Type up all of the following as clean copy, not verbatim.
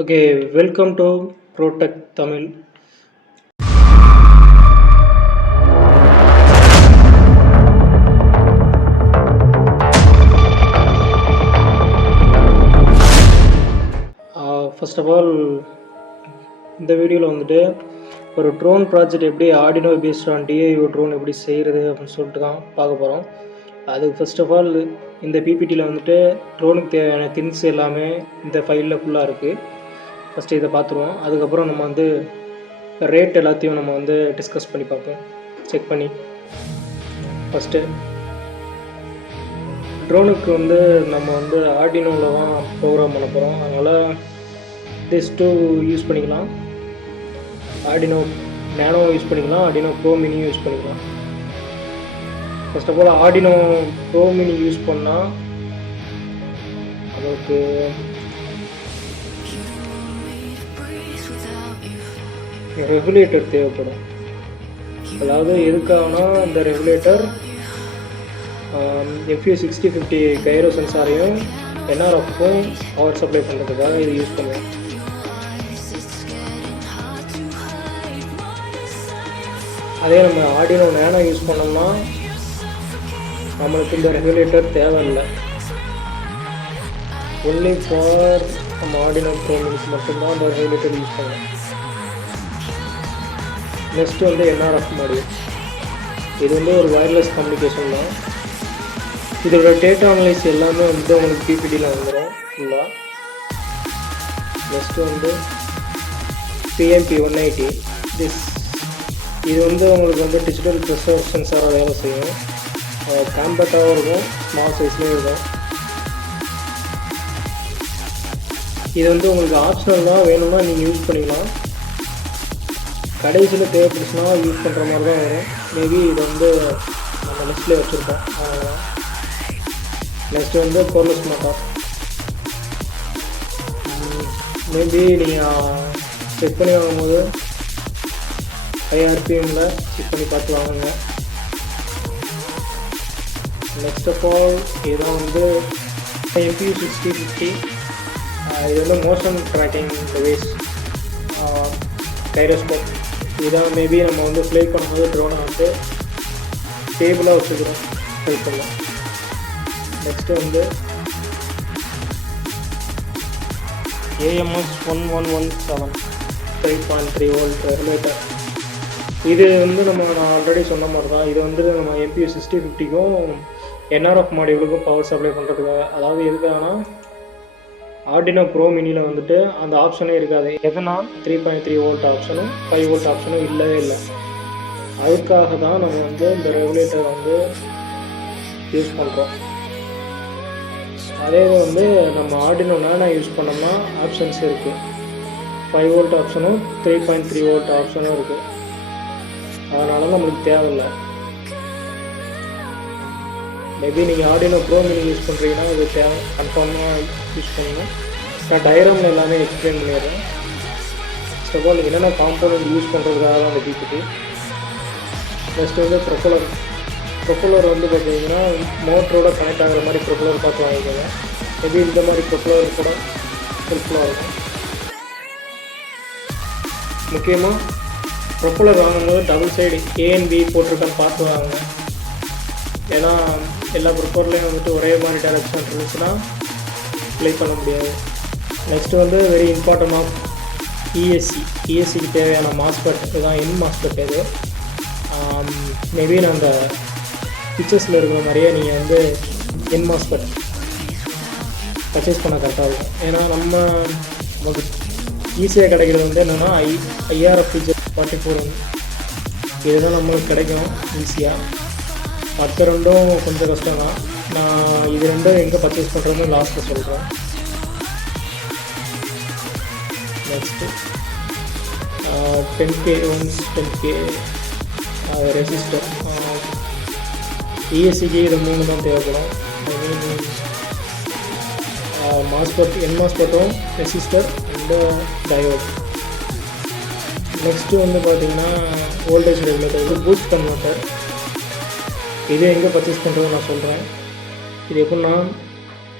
Okay, welcome to Protech Tamil. First of all இந்த வீடியோவில் வந்துட்டு ஒரு ட்ரோன் ப்ராஜெக்ட் எப்படி ஆர்டினோ பேஸ்ட் ஆன் டிஐஓ ட்ரோன் எப்படி செய்கிறது அப்படின்னு சொல்லிட்டு தான் பார்க்க போகிறோம். அதுக்கு ஃபர்ஸ்ட் ஆஃப் ஆல் இந்த பிபிடியில் வந்துட்டு ட்ரோனுக்கு தேவையான திங்ஸ் எல்லாமே இந்த ஃபைலில் ஃபுல்லாக இருக்குது. ஃபஸ்ட்டு இதை பார்த்துருவோம். அதுக்கப்புறம் நம்ம வந்து ரேட் எல்லாத்தையும் நம்ம வந்து டிஸ்கஸ் பண்ணி பார்ப்போம், செக் பண்ணி. ஃபஸ்ட்டு ட்ரோனுக்கு வந்து நம்ம வந்து ஆர்டினோவில் தான் ப்ரோக்ராம் பண்ண போகிறோம். அதனால் திஸ் டூ யூஸ் பண்ணிக்கலாம். ஆர்டினோ நேனோ யூஸ் பண்ணிக்கலாம், ஆர்டினோ ப்ரோ மினியும் யூஸ் பண்ணிக்கலாம். First of all Arduino pro mini use பண்ணால் அதுக்கு ரெகுலேட்டர் தேவைப்படும். அதாவது எதுக்காகனா இந்த ரெகுலேட்டர் FU6050 கைரோ சென்சாரையும் NRF-க்கும் பவர் சப்ளை பண்ணுறதுக்காக இது யூஸ் பண்ணுவோம். அதே நம்ம ஆர்டினோ நேனோ யூஸ் பண்ணோம்னா நம்மளுக்கு இந்த ரெகுலேட்டர் தேவையில்லை. ஒன்லி ஃபார் நம்ம ஆர்டினோ ப்ரோமினிக்கு மட்டும்தான் இந்த ரெகுலேட்டர் யூஸ் பண்ணலாம். நெக்ஸ்ட்டு வந்து NRF மாடியூல். இது வந்து ஒரு வயர்லெஸ் கம்யூனிகேஷன் தான். இதோட டேட்டா அனலைஸ் எல்லாமே வந்து உங்களுக்கு பிபிடியில் வந்துடும் ஃபுல்லாக. நெக்ஸ்ட்டு வந்து PMP180. இது வந்து உங்களுக்கு வந்து டிஜிட்டல் ப்ரெஷர் சென்சாராக வேலை செய்யும். காம்பேக்டாகவும் இருக்கும், ஸ்மால் சைஸ்லேயும் இருக்கும். இது வந்து உங்களுக்கு ஆப்ஷனல் தான், வேணும்னா நீங்கள் யூஸ் பண்ணிக்கலாம். கடைசியில் தேவைப்படுச்சுன்னா யூஸ் பண்ணுற மாதிரி தான் வரும். மேபி இது வந்து நம்ம லிஸ்ட்லேயே வச்சுருக்கோம். அதனால் நெக்ஸ்ட்டு வந்து கோர்லெஸ் மோட்டார். மேபி நீங்கள் செக் பண்ணி வாங்கும்போது RPMல செக் பண்ணி பார்த்து வாங்குங்க. நெக்ஸ்ட் ஆஃப் ஆல் இதுதான் வந்து FU6050. இது வந்து மோஷன் ட்ராக்கிங் டிவைஸ், கைரோஸ்கோப். இதுதான் மேபி நம்ம வந்து ஃப்ளை பண்ணும்போது ட்ரோனை வந்து ஸ்டேபிளாக வச்சுக்கிறோம், ஹெல்ப் பண்ணலாம். நெக்ஸ்ட்டு வந்து AMS1117 5.3 வோல்ட் ரெகுலேட்டர். இது வந்து நான் ஆல்ரெடி சொன்ன மாதிரி தான். இது வந்து நம்ம FU6050க்கும் NRF மாடியூலுக்கும் பவர் சப்ளை பண்ணுறதுக்காக. அதாவது எதுக்காகனா ஆர்டினோ ப்ரோ மினியில் வந்துட்டு அந்த ஆப்ஷனே இருக்காது. எதனா 3.3 வோல்ட் ஆப்ஷனும் 5 வோல்ட் ஆப்ஷனும் இல்லவே இல்லை. அதுக்காக தான் நம்ம வந்து இந்த ரெகுலேட்டர் வந்து யூஸ் பண்ணுறோம். அதே வந்து நம்ம ஆர்டினோ நேனோ யூஸ் பண்ணோம்னா ஆப்ஷன்ஸ் இருக்குது. 5 வோல்ட் ஆப்ஷனும் 3.3 வோல்ட் ஆப்ஷனும் இருக்குது. அதனால நம்மளுக்கு தேவையில்லை. மேபி நீங்கள் ஆர்டினோ ப்ரோ மினி யூஸ் பண்ணுறீங்கன்னா இது தேவை, கன்ஃபார்மாக யூஸ் பண்ணணும். நான் டயக்ராமில் எல்லாமே எக்ஸ்பிளைன் பண்ணிடுறேன். ஃபர்ஸ்ட் ஆஃப் ஆல் என்னென்ன காம்போனன்ட் யூஸ் பண்ணுறதுக்காக தான் அந்த பிபிடி. நெக்ஸ்ட் வந்து ப்ரொப்பலர் வந்து பார்த்தீங்கன்னா மோட்டரோட கனெக்ட் ஆகிற மாதிரி ப்ரொப்பலர் பார்த்து வாங்கிக்கோங்க. மேபி இந்த மாதிரி ப்ரொப்பலர் கூட ஹெல்ப்ஃபுல்லாக இருக்கும். முக்கியமாக ப்ரொப்பலர் வாங்கும்போது டபுள் சைடு ANB போட்டிருக்கான்னு பார்த்து வாங்குங்க. ஏன்னா எல்லா ப்ரொப்பலர்லேயும் வந்துட்டு ஒரே மாதிரி டைரக்ஷன் இருந்துச்சுன்னா ப்ளே பண்ண முடியாது. நெக்ஸ்ட்டு வந்து வெரி இம்பார்ட்டன்ட் ஆஃப் ESCக்கு தேவையான மாஸ்பெட். இதுதான் என் மாஸ்பெட். இது மேபி நான் அந்த பிக்சர்ஸில் இருக்கிற மாதிரியே நீங்கள் வந்து என் மாஸ்பெட் பர்ச்சேஸ் பண்ண கரெக்டாக இருக்கும். ஏன்னா நமக்கு ஈஸியாக கிடைக்கிறது வந்து என்னென்னா IRF ஃபீச்சர் 44 இதுதான் நம்மளுக்கு கிடைக்கும் ஈஸியாக. மற்ற ரெண்டும் கொஞ்சம் கஷ்டம் தான். நான் இது ரெண்டும் எங்கே பர்ச்சேஸ் பண்ணுறதுன்னு லாஸ்ட்டில் சொல்கிறேன். Next 10K ohms 10K resistor. ESCக்கு இது 3 தான் தேவைப்படும். மாஸ்பெட், என் மாஸ்பெட்டும் ரெசிஸ்டர் அண்டு டயோட். நெக்ஸ்ட்டு வந்து பார்த்திங்கன்னா வோல்டேஜ் ரெகுலேட்டர், இது பூஸ்ட் கன்வெர்ட்டர். இது எங்கே பர்ச்சேஸ் பண்ணுறது நான் சொல்கிறேன். இது எப்படின்னா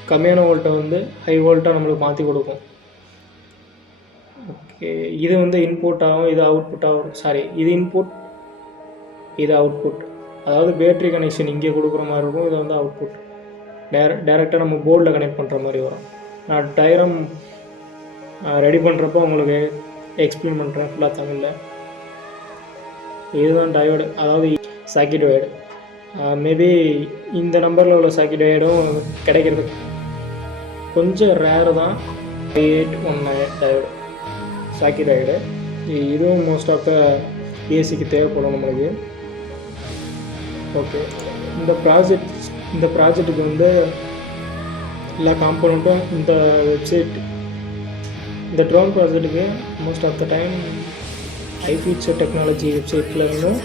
கம்மியான வோல்ட்டை வந்து ஹை வோல்ட்டாக நம்மளுக்கு மாற்றி கொடுக்கும். இது வந்து இன்புட் ஆகும், இது அவுட்புட் ஆகும். சாரி, இது இன்புட், இது அவுட்புட். அதாவது பேட்ரி கனெக்ஷன் இங்கே கொடுக்குற மாதிரி இருக்கும், இது வந்து அவுட்புட். டேரெக்டாக நம்ம போர்டில் கனெக்ட் பண்ணுற மாதிரி வரும். நான் டயக்ராம் ரெடி பண்ணுறப்போ உங்களுக்கு எக்ஸ்பிளைன் பண்ணுறேன் ஃபுல்லாக தமிழில். இதுதான் டயோடு, அதாவது சர்க்யூட் டயோடு. மேபி இந்த நம்பரில் உள்ள சர்க்யூட் டயோடும் கிடைக்கிறது கொஞ்சம் ரேரு தான். 819 டயோடு, சர்க்யூட் டயோடு. இதுவும் மோஸ்ட் ஆஃப் த ஏசிக்கு தேவைப்படும் நம்மளுக்கு. ஓகே, இந்த ப்ராஜெக்ட்டுக்கு வந்து எல்லா காம்போனண்ட்டும் இந்த வெப்சைட், இந்த ட்ரோன் ப்ராஜெக்ட்டுக்கு most of the time iFeature technology வெப்சைட்டில் இருந்தும்,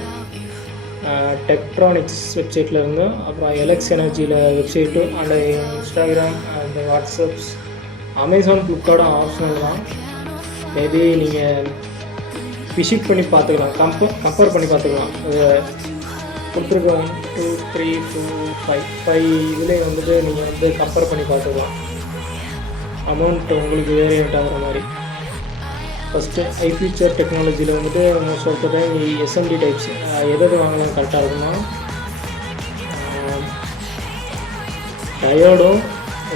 டெக்ட்ரானிக்ஸ் வெப்சைட்டில் இருந்தும், அப்புறம் எலக்ஸ் எனர்ஜியில் வெப்சைட்டும், and Instagram and WhatsApps, Amazon, Flipkart optional தான். மேபி நீங்கள் விசிட் பண்ணி பார்த்துக்கலாம், கம்பேர் பண்ணி பார்த்துக்கலாம். கொடுத்துருக்க 1 2 3 4 5 இதுலேயே வந்துட்டு நீங்கள் வந்து கம்பேர் பண்ணி பார்த்துக்கலாம், அமௌண்ட் உங்களுக்கு வேரியண்ட் ஆகிற மாதிரி. ஃபஸ்ட்டு iFeature டெக்னாலஜியில் வந்துட்டு most of the time SMD types எது வாங்கலாம் கரெக்டாக இருக்குன்னா, டயோடும்,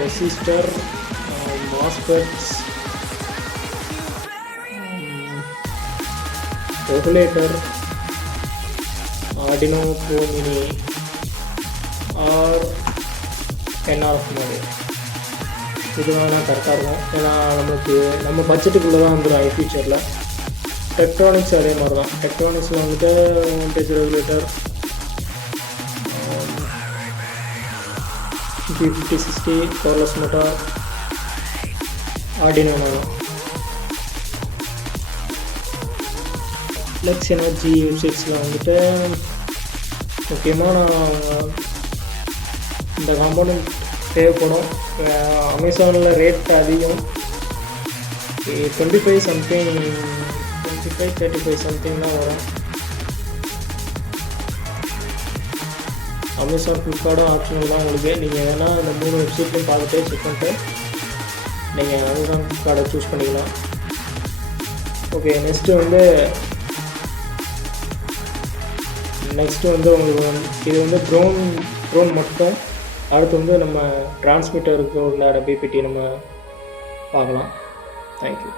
resistor, MOSFETs, regulator, Arduino pro mini or NRF மாதிரி இது வேணால் கரெக்டாக இருக்கும். ஏன்னா நம்ம பட்ஜெட்டுக்குள்ளே தான் வந்துடும் iFeatureல. டெக்ட்ரானிக்ஸ் அதே மாதிரி தான். டெக்ட்ரானிக்ஸில் வந்துட்டு voltage regulator, G5060 powerless motor, Arduino nano. Elex energy வெப்சைட்ஸில் வந்துட்டு முக்கியமாக இந்த காம்போனன்ட் தேவைப்படும். அமேசானில் ரேட் அதிகம், 25 சம்திங், 25-35 சம்திங் தான் வரும். அமேசான், ஃப்ளிப்கார்டும் ஆப்ஷனல் தான் உங்களுக்கு. நீங்கள் வேணால் இந்த 3 வெப்சைட்லையும் பார்த்துட்டு செக் பண்ணிட்டு நீங்கள் அமேசான், ஃப்ளிப்கார்ட்டை சூஸ் பண்ணிக்கலாம். ஓகே, நெக்ஸ்ட்டு வந்து உங்களுக்கு இது வந்து ட்ரோன் மட்டும். அடுத்து வந்து நம்ம டிரான்ஸ்மிட்டருக்கு உண்டான பிபிடி நம்ம பார்க்கலாம். தேங்க்யூ.